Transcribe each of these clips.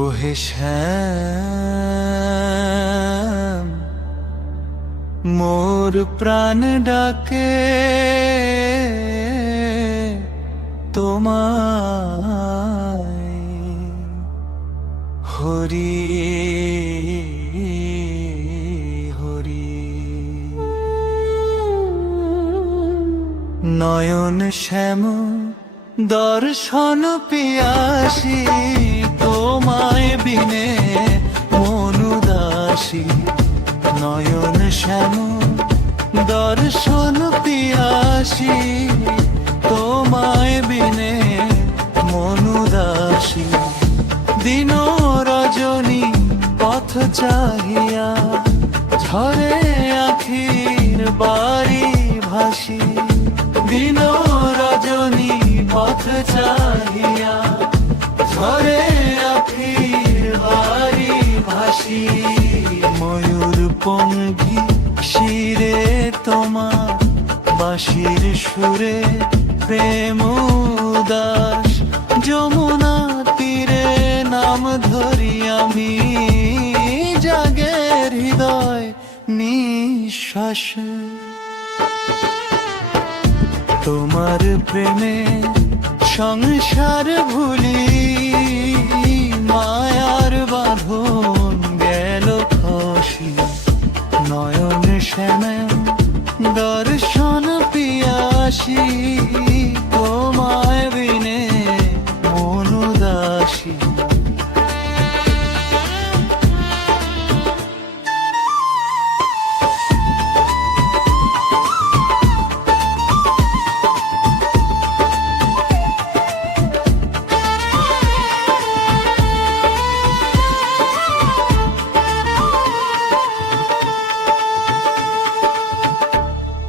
ওহে শ্যাম, মোর প্রাণ ডাকে তোমায়, হরি হরি। নয়ন শ্যাম দর্শন পিয়াসী, তোমায় বিনে মন উদাসী। নয়ন শ্যাম দর্শন পিয়াসী, তোমায় বিনে মন উদাসী। দিন রজনী পথ চাহিয়া, ঝরে আখির বাড়ি ভাসি। দিন রজনী পথ চাহিয়া, ঝরে আখির বাড়ি ভাসি। ময়ূর পঙ্খী শিরে তোমার, বাঁশির সুরে প্রেম উদাস। যমুনা তীরে নাম ধরি আমি, জাগে হৃদয় নিঃশ্বাস। তোমার প্রেমে সংসার ভুলি, মায়ার বাঁধন গেল খসি। নয়ন শ্যামে দর্শন পিয়াসী, তোমায় বিনে মন উদাসী।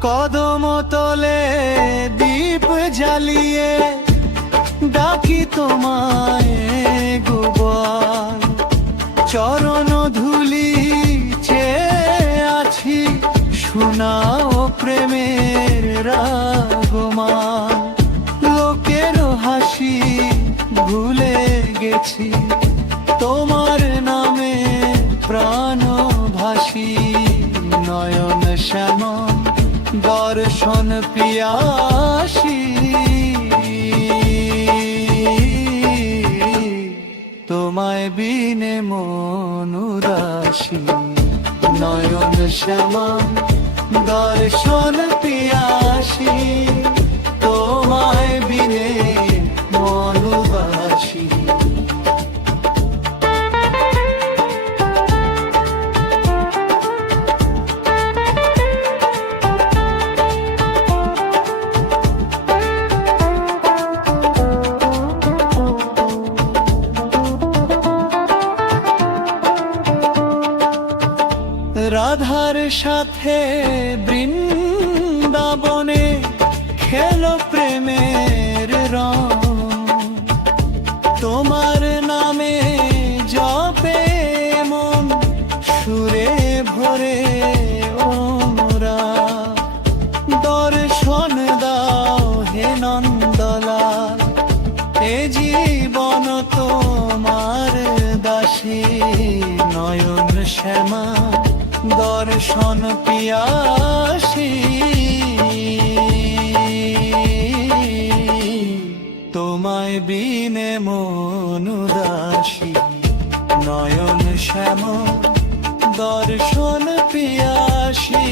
কদম তলে দীপ জ্বালিয়ে ডাকি তোমায় গোবার। চরণ ধুলি চেয়ে আছি, শোনাও প্রেমের রাগমান। লোকের হাসি ভুলে গেছি, তোমার নামে প্রাণ ভাসি। নয়ন শ্যাম দর্শন পিয়াসী, তোমায় বিনে মন উদাসী। নয়ন শ্যাম দর্শন পিয়াসী, তোমায় বিনে মন উদাসী। রাধার সাথে বৃন্দাবনে খেলো প্রেমের রং। তোমার নামে জপে মন, সুরে ভরে ওরা। দর্শন দাও হে নন্দলাল, এ জীবন তোমার দাসী। নয়ন শ্যামা দর্শন পিয়াসী, তোমায় বিনে মন উদাসী। নয়ন শ্যাম দর্শন পিয়াসী।